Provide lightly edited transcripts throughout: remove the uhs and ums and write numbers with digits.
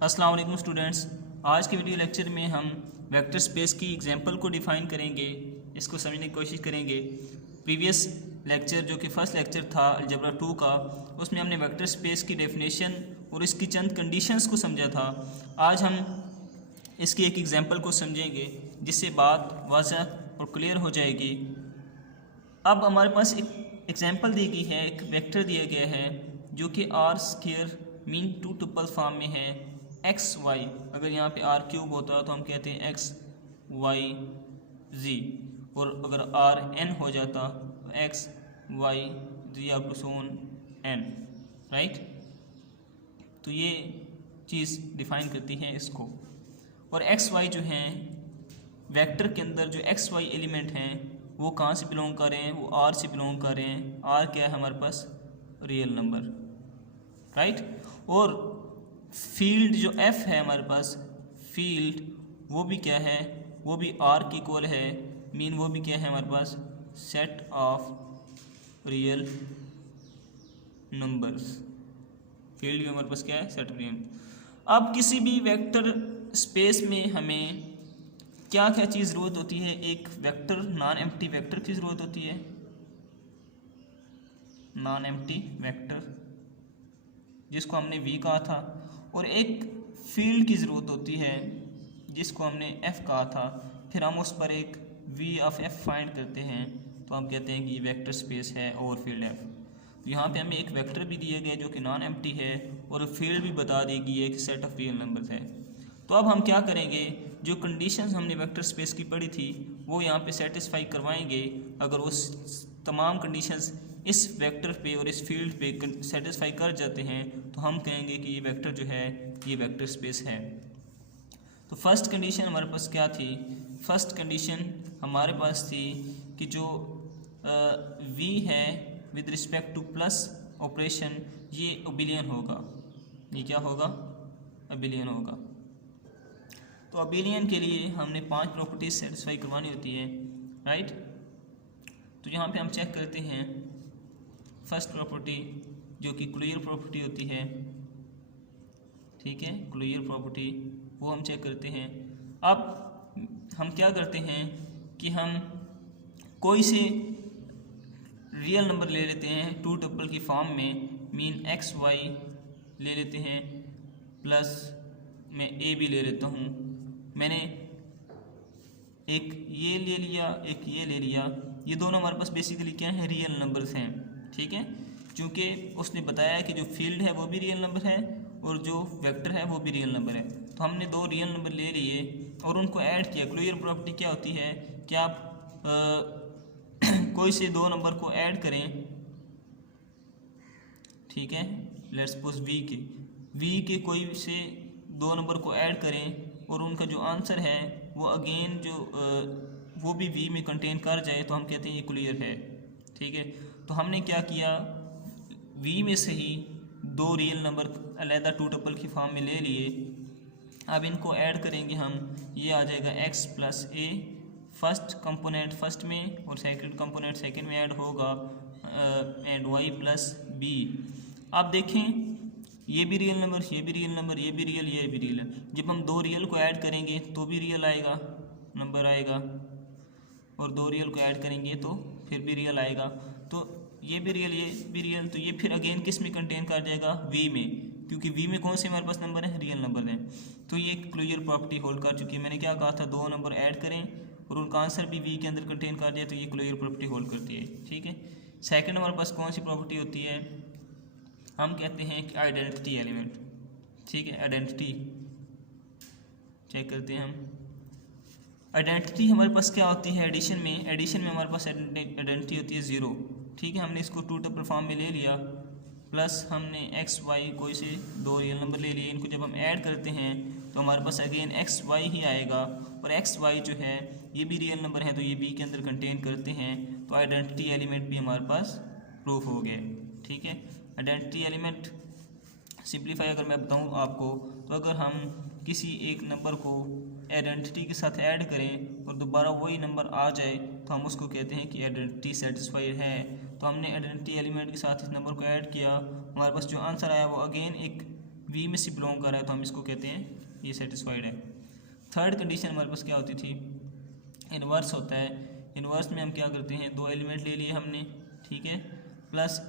अस्सलाम वालेकुम स्टूडेंट्स। आज के वीडियो लेक्चर में हम वेक्टर स्पेस की एग्जांपल को डिफ़ाइन करेंगे, इसको समझने की कोशिश करेंगे। प्रीवियस लेक्चर जो कि फ़र्स्ट लेक्चर था अलजेब्रा 2 का, उसमें हमने वेक्टर स्पेस की डेफिनेशन और इसकी चंद कंडीशंस को समझा था। आज हम इसकी एक एग्जांपल को समझेंगे जिससे बात वाज़ह और क्लियर हो जाएगी। अब हमारे पास एक एग्जांपल दी गई है, एक वेक्टर दिया गया है जो कि R square mean to triple form में है एक्स वाई। अगर यहाँ पे आर क्यूब होता तो हम कहते हैं एक्स वाई जी, और अगर आर एन हो जाता तो X Y G up to son N, right. तो ये चीज़ डिफ़ाइन करती है इसको। और एक्स वाई जो हैं वेक्टर के अंदर, जो एक्स वाई एलिमेंट हैं वो कहाँ से बिलोंग कर रहे हैं? वो आर से बिलोंग कर रहे हैं। आर क्या है हमारे पास? Real number, right. और फील्ड जो एफ है हमारे पास, फील्ड वो भी क्या है? वो भी आर की इक्वल है। मीन वो भी क्या है हमारे पास? Set of real numbers. Field भी हमारे पास क्या है? Set of real. अब किसी भी वेक्टर स्पेस में हमें क्या क्या चीज़ ज़रूरत होती है? एक वेक्टर, नॉन एम्प्टी वेक्टर की ज़रूरत होती है, नॉन एम्प्टी वेक्टर जिसको हमने वी कहा था, और एक फील्ड की ज़रूरत होती है जिसको हमने एफ़ कहा था। फिर हम उस पर एक वी ऑफ एफ फाइंड करते हैं तो हम कहते हैं कि ये वेक्टर स्पेस है ओवर फील्ड एफ। तो यहाँ पे हमें एक वेक्टर भी दिया गया जो कि नॉन एम्प्टी है, और फील्ड भी बता दी गई है कि सेट ऑफ रियल नंबर्स है। तो अब हम क्या करेंगे? जो कंडीशंस हमने वेक्टर स्पेस की पढ़ी थी वो यहाँ पे सेटिस्फाई करवाएंगे। अगर वो तमाम कंडीशंस इस वेक्टर पे और इस फील्ड पे सेटिस्फाई कर जाते हैं तो हम कहेंगे कि ये वेक्टर जो है ये वेक्टर स्पेस है। तो फर्स्ट कंडीशन हमारे पास क्या थी? फर्स्ट कंडीशन हमारे पास थी कि जो वी है with respect two plus operation ये अबिलियन होगा। ये क्या होगा? अबिलियन होगा। तो अबिलियन के लिए हमने 5 प्रॉपर्टीज सेटिस्फाई करवानी होती है, राइट। तो यहाँ पे हम चेक करते हैं फर्स्ट प्रॉपर्टी जो कि क्लोजर प्रॉपर्टी होती है, ठीक है। क्लोजर प्रॉपर्टी वो हम चेक करते हैं। अब हम क्या करते हैं कि हम कोई से रियल नंबर ले लेते हैं टू ट्रिपल की फॉर्म में, मीन एक्स वाई ले लेते हैं, प्लस मैं ए भी ले लेता हूँ। मैंने एक ये ले लिया, एक ये ले लिया। ये दोनों हमारे पास बेसिकली क्या है? रियल नंबर्स हैं, ठीक है। क्योंकि उसने बताया कि जो फील्ड है वो भी रियल नंबर है और जो वेक्टर है वो भी रियल नंबर है। तो हमने दो रियल नंबर ले लिए और उनको ऐड किया। क्लोजर प्रॉपर्टी क्या होती है कि आप कोई से दो नंबर को ऐड करें, ठीक है। लेट्स सपोज वी के कोई से दो नंबर को ऐड करें और उनका जो आंसर है वो अगेन जो वो भी वी में कंटेन कर जाए तो हम कहते हैं ये क्लियर है, ठीक है। तो हमने क्या किया? वी में से ही दो रियल नंबर अलहदा टू ट्रिपल की फॉर्म में ले लिए। अब इनको ऐड करेंगे हम, ये आ जाएगा एक्स प्लस ए। फर्स्ट कंपोनेंट फर्स्ट में और सेकंड कंपोनेंट सेकंड में ऐड होगा, एंड वाई प्लस बी। आप देखें ये भी रियल नंबर, ये भी रियल नंबर, ये भी रियल, ये भी रियल। जब हम दो रियल को ऐड करेंगे तो भी रियल आएगा, नंबर आएगा, और दो रियल को ऐड करेंगे तो फिर भी रियल आएगा। तो ये भी रियल, ये भी रियल, तो ये फिर अगेन किस में कंटेन कर जाएगा? वी में, क्योंकि वी में कौन से हमारे पास नंबर है? रियल नंबर है। तो ये क्लोजर प्रॉपर्टी होल्ड कर चुकी है। मैंने क्या कहा था? दो नंबर ऐड करें और उनका आंसर भी वी के अंदर कंटेन कर दिया तो ये क्लोजर प्रॉपर्टी होल्ड करती है, ठीक है। सेकेंड हमारे पास कौन सी प्रॉपर्टी होती है? हम कहते हैं कि आइडेंटिटी एलिमेंट, ठीक है। आइडेंटिटी चेक करते हैं हम। आइडेंटिटी हमारे पास क्या होती है? एडिशन में, एडिशन में हमारे पास आइडेंटिटी होती है 0, ठीक है। हमने इसको टू ट्रिपल फॉर्म में ले लिया, प्लस हमने एक्स वाई कोई से दो रियल नंबर ले लिए। इनको जब हम ऐड करते हैं तो हमारे पास अगेन एक्स वाई ही आएगा, और एक्स वाई जो है ये भी रियल नंबर है तो ये बी के अंदर कंटेन करते हैं। तो आइडेंटिटी एलिमेंट भी हमारे पास प्रूफ हो गए, ठीक है। आइडेंटिटी एलिमेंट सिंप्लीफाई अगर मैं बताऊं आपको, तो अगर हम किसी एक नंबर को आइडेंटिटी के साथ ऐड करें और दोबारा वही नंबर आ जाए तो हम उसको कहते हैं कि आइडेंटिटी सेटिस्फाइड है। तो हमने आइडेंटिटी एलिमेंट के साथ इस नंबर को ऐड किया, हमारे पास जो आंसर आया वो अगेन एक वी में से बिलोंग कर रहा है तो हम इसको कहते हैं ये सेटिस्फाइड है। थर्ड कंडीशन हमारे पास क्या होती थी, इन्वर्स होता है। इन्वर्स में हम क्या करते हैं, दो एलिमेंट ले लिए हमने, ठीक है, प्लस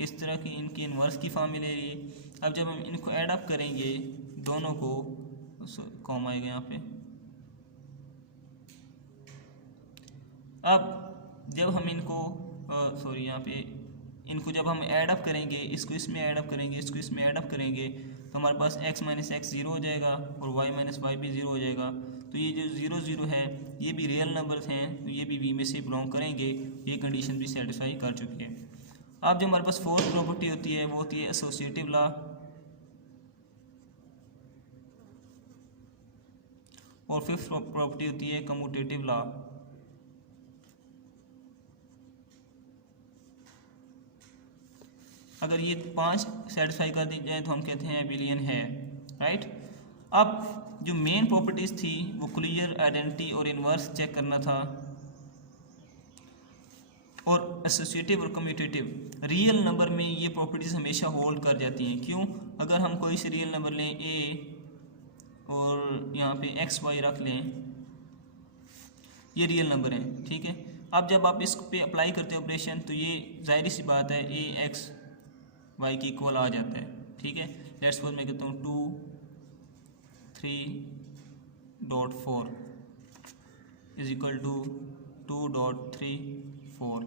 इस तरह की इनकी इन्वर्स की फॉर्म में ले लिए। अब जब हम इनको ऐड अप करेंगे दोनों को, कॉमा आएगा यहाँ पे, अब जब हम इनको यहाँ पे इनको जब हम ऐड अप करेंगे, इसको इसमें ऐड अप करेंगे, इसको इसमें ऐड अप करेंगे, तो हमारे पास x माइनस एक्स ज़ीरो हो जाएगा और y माइनस वाई भी ज़ीरो हो जाएगा। तो ये जो ज़ीरो ज़ीरो है ये भी रियल नंबर्स हैं, तो ये भी v में से बिलोंग करेंगे। ये कंडीशन भी सेटिस्फाई कर चुकी है। अब जो हमारे पास फोर्थ प्रॉपर्टी होती है वो होती है एसोसिएटिव लॉ, और फिफ्थ प्रॉपर्टी होती है कम्यूटेटिव लॉ। अगर ये पांच सेटिस्फाई कर दी जाए तो हम कहते हैं एबिलियन है, राइट। अब जो मेन प्रॉपर्टीज थी वो क्लियर, आइडेंटिटी और इनवर्स चेक करना था, और एसोसिएटिव और कम्यूटेटिव। रियल नंबर में ये प्रॉपर्टीज हमेशा होल्ड कर जाती हैं। क्यों? अगर हम कोई से रियल नंबर लें a और यहाँ पे एक्स वाई रख लें, ये रियल नंबर है, ठीक है। अब जब आप इस पे अप्लाई करते हैं ऑपरेशन, तो ये जाहिर सी बात है a एक्स वाई की इक्वल आ जाता है, ठीक है। लेट्स सपोज मैं कहता हूँ 2.3.4 इज इक्वल टू 2.34।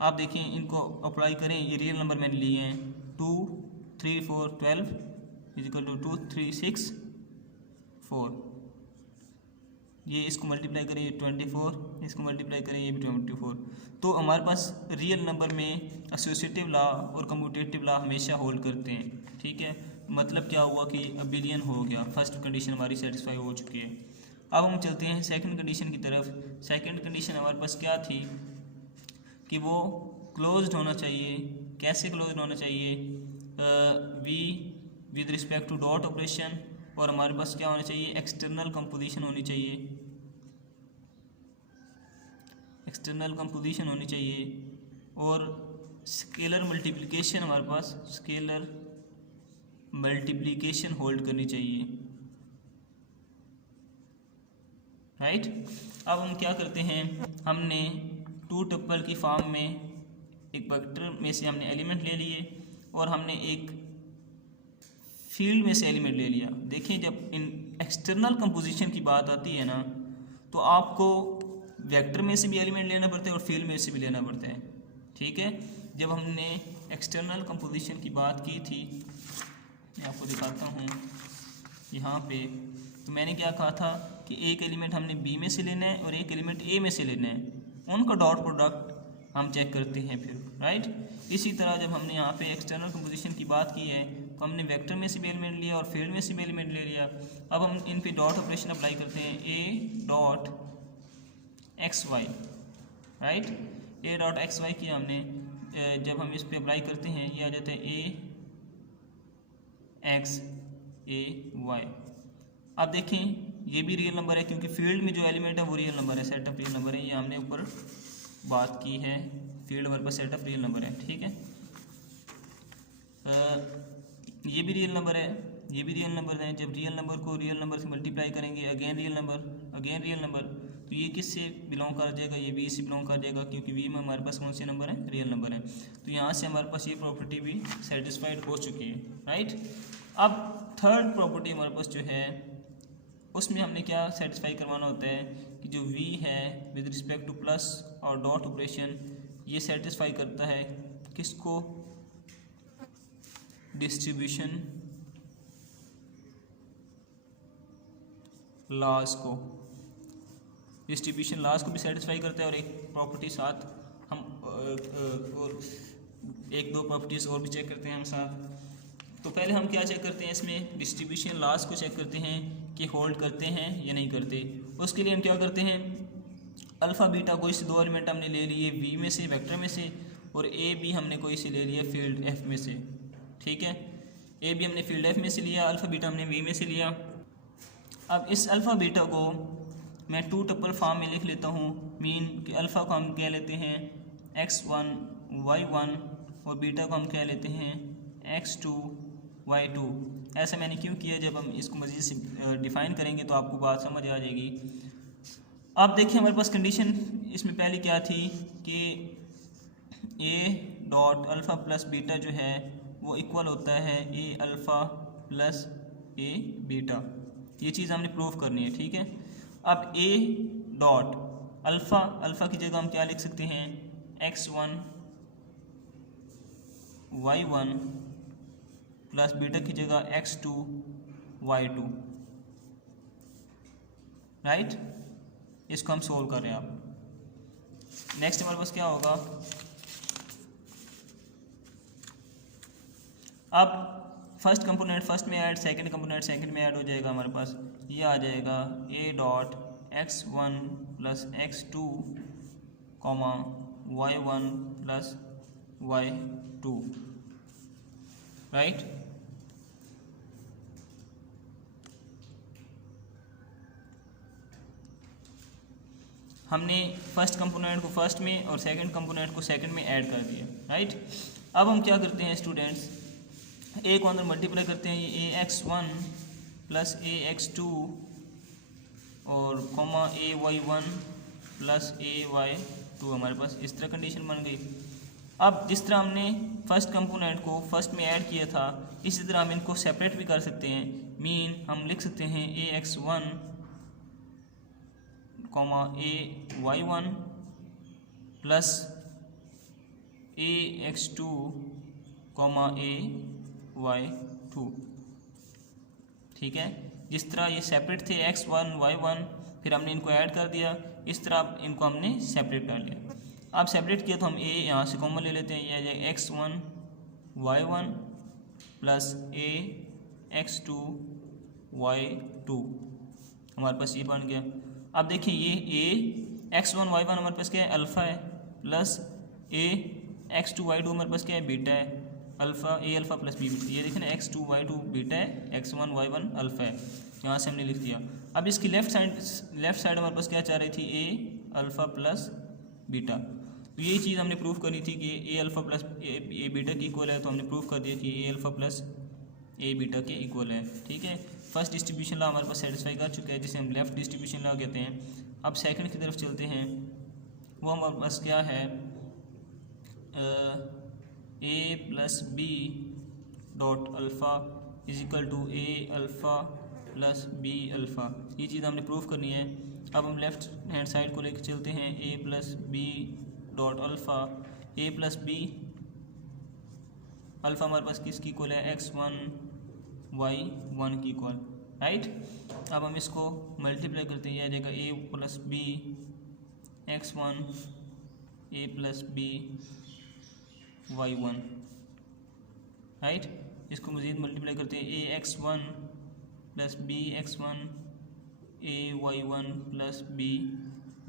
आप देखें, इनको अप्लाई करें, ये रियल नंबर मैंने लिए हैं। 2 3 4 12 इज इक्वल टू 2 3 6 4। ये इसको मल्टीप्लाई करें, ये 24, इसको मल्टीप्लाई करें, ये भी 24। तो हमारे पास रियल नंबर में एसोसिएटिव लॉ और कम्यूटेटिव लॉ हमेशा होल्ड करते हैं, ठीक है। मतलब क्या हुआ कि एबिलियन हो गया, फर्स्ट कंडीशन हमारी सेटिस्फाई हो चुकी है। अब हम चलते हैं सेकंड कंडीशन की तरफ। सेकंड कंडीशन हमारे पास क्या थी कि वो क्लोज्ड होना चाहिए। कैसे क्लोज्ड होना चाहिए? V with respect to dot operation, और हमारे पास क्या होना चाहिए, एक्सटर्नल कंपोजिशन होनी चाहिए, एक्सटर्नल कंपोजिशन होनी चाहिए, और स्केलर मल्टीप्लिकेशन, हमारे पास स्केलर मल्टीप्लिकेशन होल्ड करनी चाहिए, राइट। अब हम क्या करते हैं, हमने टू टप्पल की फॉर्म में एक वेक्टर में से हमने एलिमेंट ले लिए और हमने एक फील्ड में से एलिमेंट ले लिया। देखिए, जब इन एक्सटर्नल कंपोजिशन की बात आती है ना, तो आपको वेक्टर में से भी एलिमेंट लेना पड़ता है और फील्ड में से भी लेना पड़ता है, ठीक है। जब हमने एक्सटर्नल कंपोजिशन की बात की थी, मैं आपको दिखाता हूँ यहाँ पे, तो मैंने क्या कहा था कि एक एलिमेंट हमने बी में से लेना है और एक एलिमेंट ए में से लेना है, उनका डॉट प्रोडक्ट हम चेक करते हैं फिर, राइट। इसी तरह जब हमने यहाँ पे एक्सटर्नल कंपोजिशन की बात की है, तो हमने वेक्टर में से भी एलिमेंट लिया और फील्ड में से भी एलिमेंट ले लिया। अब हम इन पे डॉट ऑपरेशन अप्लाई करते हैं, A dot X Y, right. A dot X Y किया हमने, जब हम इस पे अप्लाई करते हैं ये आ जाता है ए एक्स ए वाई। अब देखें, ये भी रियल नंबर है क्योंकि फील्ड में जो एलिमेंट है वो रियल नंबर है, सेट ऑफ रियल नंबर है। ये हमने ऊपर बात की है, फील्ड हमारे पास सेट ऑफ रियल नंबर है, ठीक है। ये भी रियल नंबर है, ये भी रियल नंबर है। जब रियल नंबर को रियल नंबर से मल्टीप्लाई करेंगे, again real number, again real number, तो ये किससे बिलोंग कर जाएगा, ये वी से बिलोंग कर जाएगा क्योंकि वी में हमारे पास कौन से नंबर है, रियल नंबर है। तो यहाँ से हमारे पास ये प्रॉपर्टी भी सेटिस्फाइड हो चुकी है, राइट। अब थर्ड प्रॉपर्टी हमारे पास जो है, उसमें हमने क्या सेटिस्फाई करवाना होता है कि जो v है विद रिस्पेक्ट टू प्लस और डॉट ऑपरेशन, ये सेटिस्फाई करता है किसको, डिस्ट्रीब्यूशन लॉज को। डिस्ट्रीब्यूशन लॉज को भी सेटिस्फाई करता है, और एक प्रॉपर्टी साथ हम और एक दो प्रॉपर्टीज और भी चेक करते हैं हम साथ। तो पहले हम क्या चेक करते हैं, इसमें डिस्ट्रीब्यूशन लॉज को चेक करते हैं कि होल्ड करते हैं या नहीं करते। उसके लिए हम क्या करते हैं, अल्फ़ा बीटा कोई से दो एलिमेंट हमने ले लिए वी में से, वेक्टर में से, और ए बी हमने कोई से ले लिया फील्ड एफ में से, ठीक है। ए बी हमने फील्ड एफ में से लिया, अल्फ़ा बीटा हमने वी में से लिया। अब इस अल्फ़ा बीटा को मैं टू टप्पल फॉर्म में लिख लेता हूँ, मीन कि अल्फ़ा को हम कह लेते हैं x1 y1 और बीटा को हम कह लेते हैं x2 y2। ऐसा मैंने क्यों किया, जब हम इसको मज़ीद से डिफ़ाइन करेंगे तो आपको बात समझ आ जाएगी। अब देखिए हमारे पास कंडीशन इसमें पहले क्या थी कि a dot alpha plus beta जो है वो इक्वल होता है a alpha plus a beta. ये चीज़ हमने प्रूव करनी है, ठीक है। अब a डॉट अल्फ़ा की जगह हम क्या लिख सकते हैं, x1 y1 प्लस बीटा की जगह x2 y2, राइट। इसको हम सोल्व कर रहे हैं। अब नेक्स्ट हमारे पास क्या होगा, अब फर्स्ट कंपोनेंट फर्स्ट में ऐड, सेकंड कंपोनेंट सेकंड में ऐड हो जाएगा। हमारे पास ये आ जाएगा a dot x1 plus x2 comma y1 plus y2, right. हमने फर्स्ट कंपोनेंट को फर्स्ट में और सेकंड कंपोनेंट को सेकंड में ऐड कर दिया, राइट। अब हम क्या करते हैं स्टूडेंट्स, a को अंदर मल्टीप्लाई करते हैं, ये ax1 प्लस ax2 और कॉमा ay1 प्लस ay2 हमारे पास इस तरह कंडीशन बन गई। अब जिस तरह हमने फर्स्ट कंपोनेंट को फर्स्ट में ऐड किया था, इसी तरह हम इनको सेपरेट भी कर सकते हैं। मीन हम लिख सकते हैं ax1 comma ay1 plus ax2 comma ay2, ठीक है। जिस तरह ये सेपरेट थे x1 y1, फिर हमने इनको ऐड कर दिया, इस तरह इनको हमने सेपरेट कर लिया। अब सेपरेट किया तो हम a यहाँ से कॉमन ले लेते हैं, ये आ जाएगा x1 y1 plus ax2 y2, हमारे पास ये बन गया। अब देखिए ये a x1 y1 हमारे पास क्या है, अल्फ़ा है, प्लस a x2 y2 हमारे पास क्या है, बीटा है। Alpha a alpha plus b beta, ये देखें ना x2 y2 बीटा है, x1 y1 अल्फ़ा है, यहाँ से हमने लिख दिया। अब इसकी लेफ़्ट साइड हमारे पास क्या चाह रही थी, a अल्फ़ा प्लस बीटा। तो यही चीज़ हमने प्रूफ करनी थी कि a alpha plus a beta के इक्वल है, तो हमने प्रूफ कर दिया कि a alpha plus a beta के इक्वल है, ठीक है। फर्स्ट डिस्ट्रीब्यूशन लॉ हमारे पास सेटिस्फाई कर चुका है, जिसे हम लेफ़्ट डिस्ट्रीब्यूशन लॉ कहते हैं। अब सेकंड की तरफ चलते हैं, वो हमारे पास क्या है, a plus b dot alpha is equal to a alpha plus b alpha. ये चीज़ हमने प्रूफ करनी है। अब हम लेफ़्ट हैंड साइड को लेकर चलते हैं, a plus b dot alpha, a plus b alpha हमारे पास किसकी इक्वल है, x1 y1 की इक्वल, राइट। अब हम इसको मल्टीप्लाई करते हैं, यह आ जाएगा a plus b x1 a plus b y1, right. इसको मज़ीद मल्टीप्लाई करते हैं, a x1 plus b x1 a y1 plus b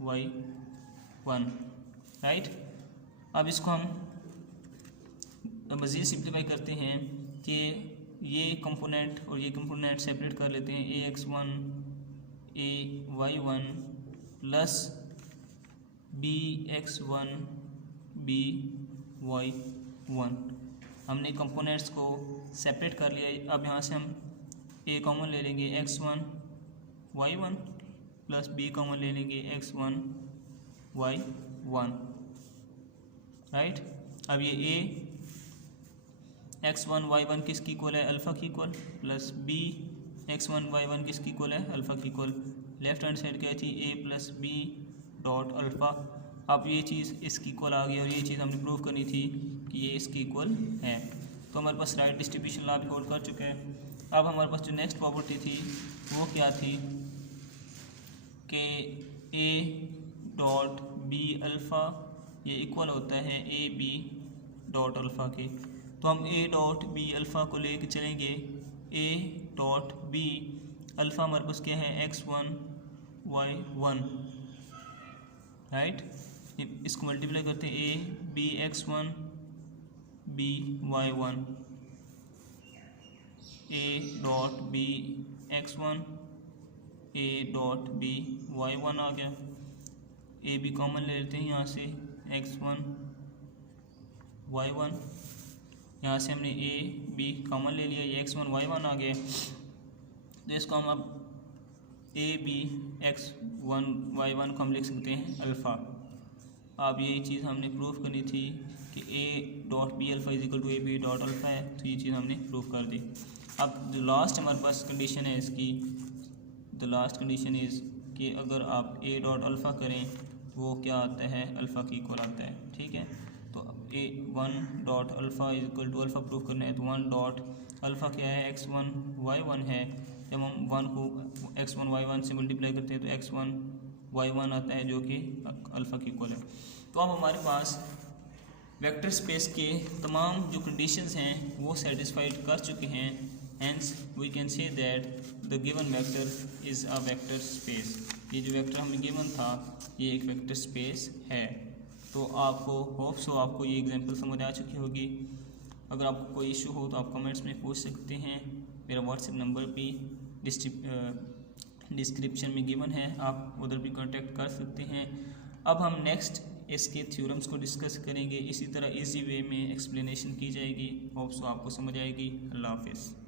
y1, right. अब इसको हम मज़ीद सिंप्लीफाई करते हैं कि ये कंपोनेंट और ये कंपोनेंट सेपरेट कर लेते हैं, a x1 a y1 plus b x1 b y1। हमने कंपोनेंट्स को सेपरेट कर लिया। अब यहाँ से हम a कॉमन ले लेंगे, x1 y1 plus b common ले लेंगे, x1 y1, राइट। अब ये a x1 y1 किसकी इक्वल है, अल्फ़ा की equal, plus b x1 y1 किसकी इक्वल है, अल्फ़ा की इक्वल। लेफ्ट हैंड साइड क्या थी, a plus b dot alpha. अब ये चीज़ इसकी इक्वल आ गई और ये चीज़ हमने प्रूव करनी थी कि ये इसकी इक्वल है, तो हमारे पास राइट डिस्ट्रीब्यूशन लॉ भी होल्ड कर चुका है। अब हमारे पास जो नेक्स्ट प्रॉपर्टी थी वो क्या थी कि a डॉट b अल्फ़ा ये इक्वल होता है a b डॉट अल्फ़ा के। तो हम a डॉट b अल्फ़ा को लेके चलेंगे, a डॉट b अल्फ़ा हमारे पास क्या है, x1 y1, राइट। इसको मल्टीप्लाई करते हैं, a b x1 b y1, a dot b x1 a dot b y1 आ गया। a b कॉमन ले लेते हैं यहाँ से, x1 y1, यहाँ से हमने ए बी कॉमन ले लिया, ये x1 y1 आ गया। तो इसको हम अब ए बी x1 y1 को हम लिख सकते हैं अल्फ़ा। अब यही चीज़ हमने प्रूफ करनी थी कि a dot B alpha is equal to A B dot alpha है, तो ये चीज़ हमने प्रूफ कर दी। अब द लास्ट हमारे पास कंडीशन है इसकी, द लास्ट कंडीशन इज़ कि अगर आप a डॉट अल्फ़ा करें वो क्या आता है, अल्फ़ा की इक्वल आता है। ठीक है, तो A 1 dot alpha equal to alpha proof करना है, तो 1 डॉट अल्फ़ा क्या है, x1 y1 है। जब हम 1 को x1 y1 से मल्टीप्लाई करते हैं तो x1 y1 आता है जो कि अल्फ़ा की इक्वल है। तो अब हमारे पास वेक्टर स्पेस के तमाम जो कंडीशंस हैं वो सेटिस्फाइड कर चुके हैं, hence we can say that the given vector is a vector space. ये जो वेक्टर हमें गिवन था ये एक वेक्टर स्पेस है। तो आपको होप सो आपको ये एग्जांपल समझ आ चुकी होगी। अगर आपको कोई इशू हो तो आप कमेंट्स में पूछ सकते हैं। मेरा व्हाट्सएप नंबर भी डिस्क्रिप्शन में गिवन है, आप उधर भी कांटेक्ट कर सकते हैं। अब हम नेक्स्ट इसके थ्योरम्स को डिस्कस करेंगे, इसी तरह इजी वे में एक्सप्लेनेशन की जाएगी। होप सो आपको समझ आएगी। अल्लाह हाफिज़।